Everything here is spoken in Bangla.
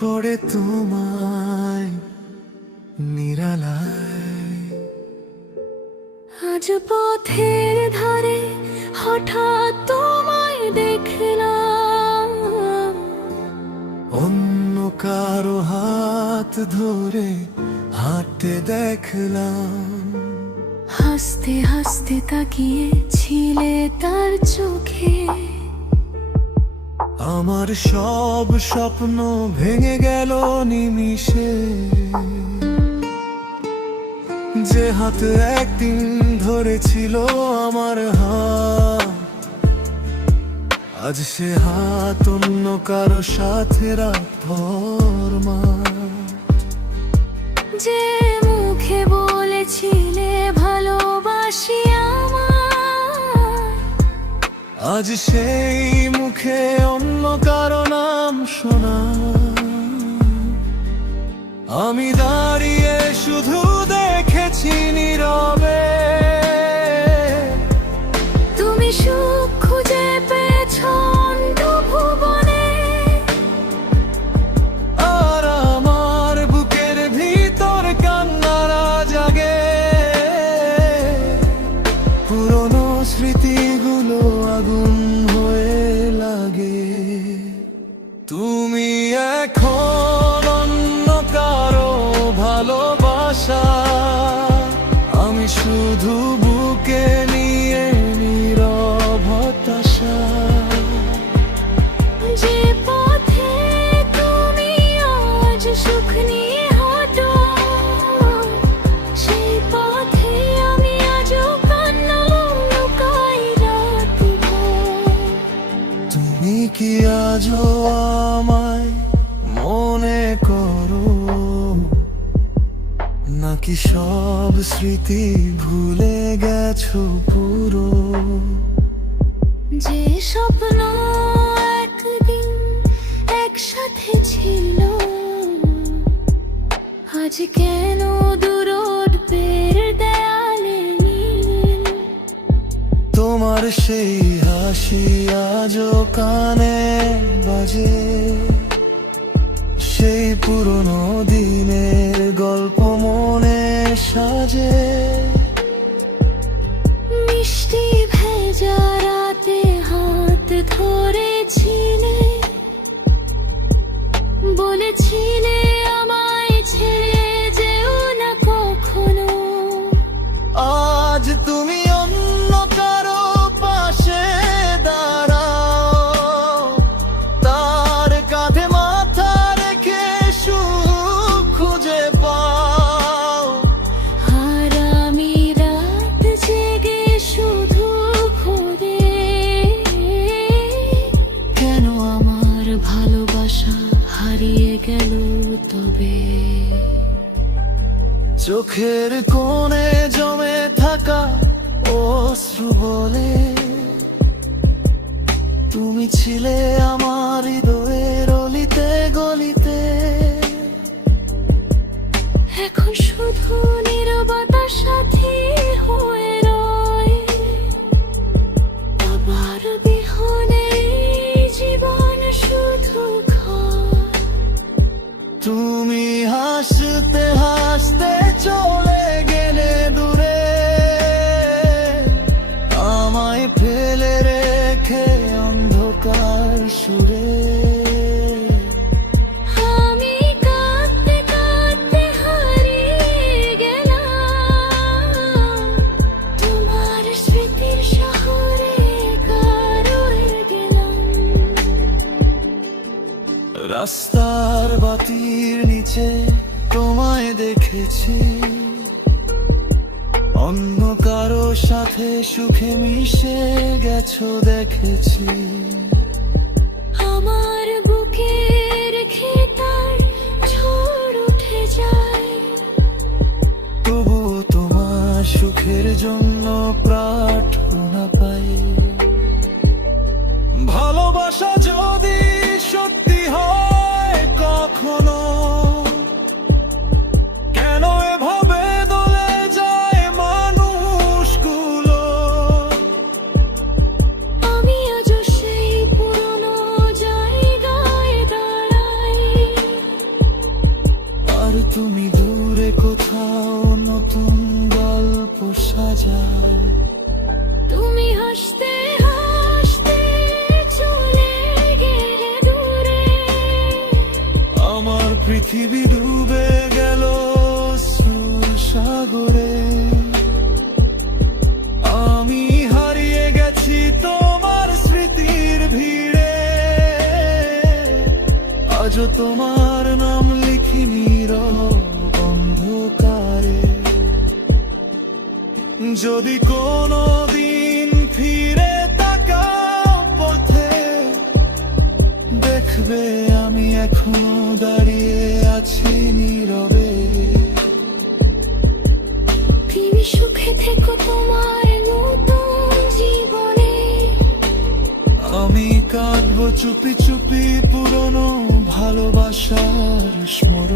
পড়ে তোমায় নিরালায়। আজ পথের ধারে হঠাৎ তোমায় দেখলাম, অন্য কারো হাত ধরে হাঁটতে দেখলাম। হাসতে হাসতে তাকিয়েছিলে তার চোখে, আমার সব স্বপ্ন ভেঙে গেল নিমিষে। যে হাত একদিন ধরেছিল আমার হাত, আজ সে হাত অন্য কারো সাথে রাতভর মা। যে মুখে বলেছিলে ভালোবাসি আমায়, আজ সেই মুখে অন্য কারো নাম শোনা। আমি দাঁড়িয়ে শুধু দেখেছি নীরবে, তুমি সুখ খুঁজে পেয়েছ অন্য ভুবনে। আর আমার বুকের ভিতর কান্নারা জাগে। পুরনো স্মৃতিগুলো আগুন হয়ে লাগে। তুমি এখন অন্য কারো ভালোবাসা, আমি শুধু বুকে নিয়ে নীরব হতাশা। যে পথে তুমি আজ সুখ নিয়ে হাঁটো, সেই পথে আমি আজও কান্না লুকাই রাতভর। তুমি কি আজও আমায় মনে করো, নাকি সব স্মৃতি ভুলে গেছো পুরো? যে স্বপ্ন একদিন একসাথে ছিল, আজ কেন দূরত্বের দেয়ালে নীল? তোমার সেই হাসি আজও কানে বাজে। সেই পুরনো দিনের গল্প মনে সাজে। মিষ্টি ভেজা রাতে হাত ধরেছিলে, বলেছিলে আমায় ছেড়ে যেও না কখনো। আজ তুমি অন্য কারো পাশে দাঁড়াও, তার কাঁধে মাথা রেখে সুখ খুঁজে পাও। আর আমি রাত জেগে শুধু খুঁজে, কেন আমার ভালোবাসা হারিয়ে গেল তবে? চোখের কোণে জমে থাকা অশ্রু বলে, তুমি ছিলে আমার হৃদয়ের অলিতে গলিতে। এখন শুধু নীরবতা সাথী হয়ে রয়, আবার বিহনে জীবন শুধু ক্ষয়। তুমি হাসতে হাসতে চলে গেলে দূরে, আমায় ফেলে রেখে অন্ধকার সুরে। আমি কাঁদতে কাঁদতে হারিয়ে গেলাম, তোমার স্মৃতির শহরে রয়ে গেলাম। রাস্তার বাতির নিচে তোমায় দেখেছি, অন্য কারো সাথে সুখে মিশে গেছো দেখেছি। আমার বুকের খেতার ঝড় উঠে যায়, তবুও তোমার সুখের জন্য প্রার্থনা পাই। ভালোবাসা যদি সত্যি হয় কখনো, কেন এভাবে দলে যায় মানুষগুলো? আমি আজও সেই পুরনো জায়গায় তুমি দূরে কোথাও নতুন গল্প সাজাও। তুমি হাসতে হাসতে চলে গেলে দূরে, আমার পৃথিবী ডুবে গেল সুর সাগরে। আমি হারিয়ে গেছি তোমার স্মৃতির ভিড়ে, আজও তোমার নাম লিখি নীরব অন্ধকারে। যদি কোনো দিন ফিরে তাকাও পথে, দেখবে আমি এখনো দাঁড়িয়ে আছি নীরবে। তুমি সুখে থেকো তোমার নতুন জীবনে, আমি কাঁদবো চুপি চুপি পুরনো ভালোবাসার স্মরণে।